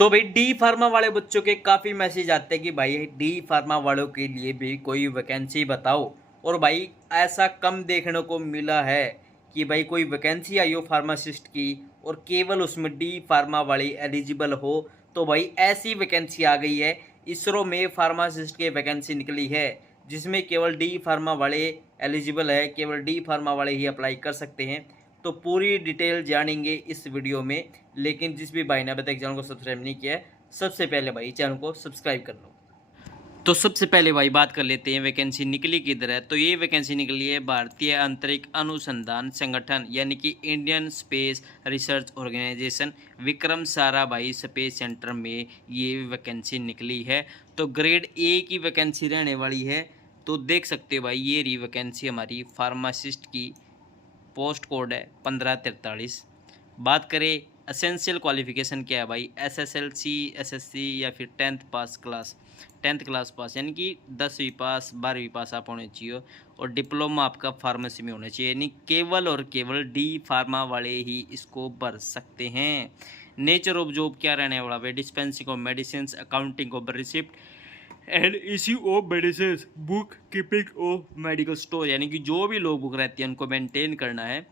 तो भाई D pharma वाले बच्चों के काफ़ी मैसेज आते हैं कि भाई डी फार्मा वालों के लिए भी कोई वैकेंसी बताओ। और भाई ऐसा कम देखने को मिला है कि भाई कोई वैकेंसी आई हो फार्मासिस्ट की और केवल उसमें डी फार्मा वाली एलिजिबल हो। तो भाई ऐसी वैकेंसी आ गई है, इसरो में फार्मासिस्ट की वैकेंसी निकली है जिसमें केवल डी फार्मा वाले एलिजिबल है, केवल डी फार्मा वाले ही अप्लाई कर सकते हैं। तो पूरी डिटेल जानेंगे इस वीडियो में। लेकिन जिस भी भाई ने अभी तक चैनल को सब्सक्राइब नहीं किया है, सबसे पहले भाई चैनल को सब्सक्राइब कर लो। तो सबसे पहले भाई बात कर लेते हैं वैकेंसी निकली किधर है। तो ये वैकेंसी निकली है भारतीय अंतरिक्ष अनुसंधान संगठन यानी कि Indian space research organisation Vikram Sarabhai space centre में ये वैकेंसी निकली है। तो ग्रेड ए की वैकेंसी रहने वाली है। तो देख सकते हो भाई ये रही वैकेंसी हमारी फार्मासिस्ट की, पोस्ट कोड है 1543। बात करें असेंशियल क्वालिफिकेशन क्या है भाई, SSLC SSC या फिर 10th क्लास पास यानी कि 10वीं पास 12वीं पास आप होने चाहिए। और डिप्लोमा आपका फार्मेसी में होना चाहिए, यानी केवल और केवल डी फार्मा वाले ही इसको भर सकते हैं। नेचर ऑफ जॉब क्या रहने वाला भाई, dispensing of medicine, accounting of receipt and issue of medicine, book keeping of medical store, यानी कि जो भी लोग बुक रहती है उनको मेंटेन करना है।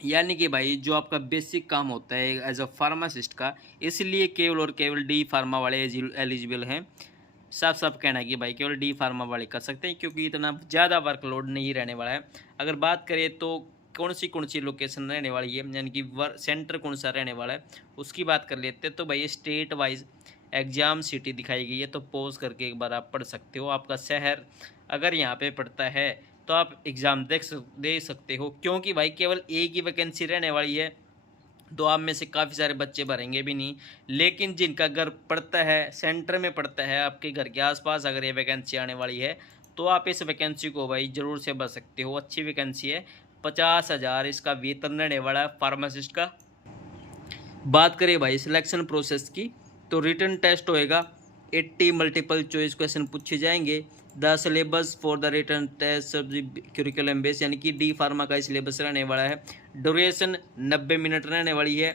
यानी कि भाई जो आपका बेसिक काम होता है एज अ फार्मासिस्ट का, इसलिए केवल और केवल डी फार्मा वाले एलिजिबल हैं। साफ साफ कहना है कि भाई केवल डी फार्मा वाले कर सकते हैं क्योंकि इतना ज़्यादा वर्कलोड नहीं रहने वाला है। अगर बात करें तो कौन सी लोकेशन रहने वाली है, यानी कि सेंटर कौन सा रहने वाला है उसकी बात कर लेते हैं। तो भाई स्टेट वाइज एग्ज़ाम सिटी दिखाई गई है, तो पॉज करके एक बार आप पढ़ सकते हो। आपका शहर अगर यहाँ पे पड़ता है तो आप एग्ज़ाम दे सकते हो, क्योंकि भाई केवल एक ही वैकेंसी रहने वाली है। तो आप में से काफ़ी सारे बच्चे भरेंगे भी नहीं, लेकिन जिनका घर पड़ता है सेंटर में पड़ता है आपके घर के आसपास, अगर ये वैकेंसी आने वाली है तो आप इस वैकेंसी को भाई ज़रूर से भर सकते हो। अच्छी वैकेंसी है, 50,000 इसका वेतन रहने वाला है फार्मासिस्ट का। बात करें भाई सिलेक्शन प्रोसेस की, तो रिटन टेस्ट होएगा, 80 मल्टीपल चॉइस क्वेश्चन पूछे जाएंगे। The syllabus for the written test curriculum base, यानी कि डी फार्मा का सिलेबस रहने वाला है। ड्यूरेशन 90 मिनट रहने वाली है।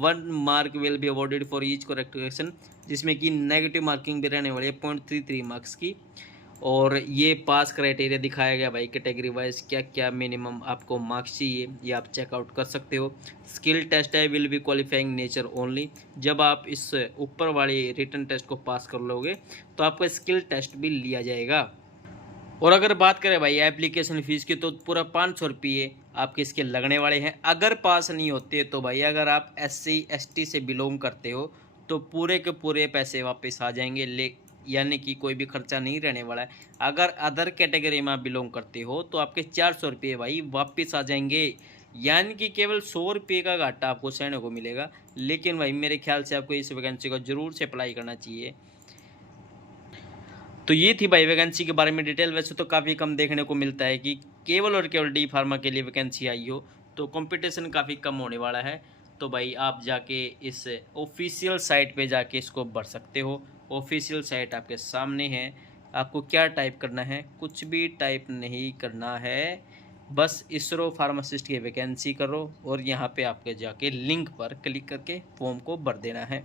1 mark will be awarded for each correct question, जिसमें कि नेगेटिव मार्किंग भी रहने वाली है 0.33 मार्क्स की। और ये पास क्राइटेरिया दिखाया गया भाई कैटेगरी वाइज, क्या क्या मिनिमम आपको मार्क्स चाहिए ये आप चेकआउट कर सकते हो। स्किल टेस्ट है, will be qualifying nature only. जब आप इस ऊपर वाली रिटन टेस्ट को पास कर लोगे तो आपका स्किल टेस्ट भी लिया जाएगा। और अगर बात करें भाई एप्लीकेशन फ़ीस की, तो पूरा 500 रुपये आपके इसके लगने वाले हैं। अगर पास नहीं होते तो भाई अगर आप SC ST से बिलोंग करते हो तो पूरे के पूरे पैसे वापस आ जाएंगे, यानी कि कोई भी खर्चा नहीं रहने वाला है। अगर अदर कैटेगरी में आप बिलोंग करते हो तो आपके 400 रुपये भाई वापस आ जाएंगे, यानी कि केवल 100 रुपये का घाटा आपको सहने को मिलेगा। लेकिन भाई मेरे ख्याल से आपको इस वैकेंसी को ज़रूर से अप्लाई करना चाहिए। तो ये थी भाई वैकेंसी के बारे में डिटेल। वैसे तो काफ़ी कम देखने को मिलता है कि केवल और केवल डी फार्मा के लिए वैकेंसी आई हो, तो कंपटीशन काफ़ी कम होने वाला है। तो भाई आप जाके इस ऑफिशियल साइट पे जाके इसको भर सकते हो। ऑफिशियल साइट आपके सामने है। आपको क्या टाइप करना है, कुछ भी टाइप नहीं करना है, बस इसरो फार्मासिस्ट की वैकेंसी करो और यहाँ पे आपके जाके लिंक पर क्लिक करके फॉर्म को भर देना है।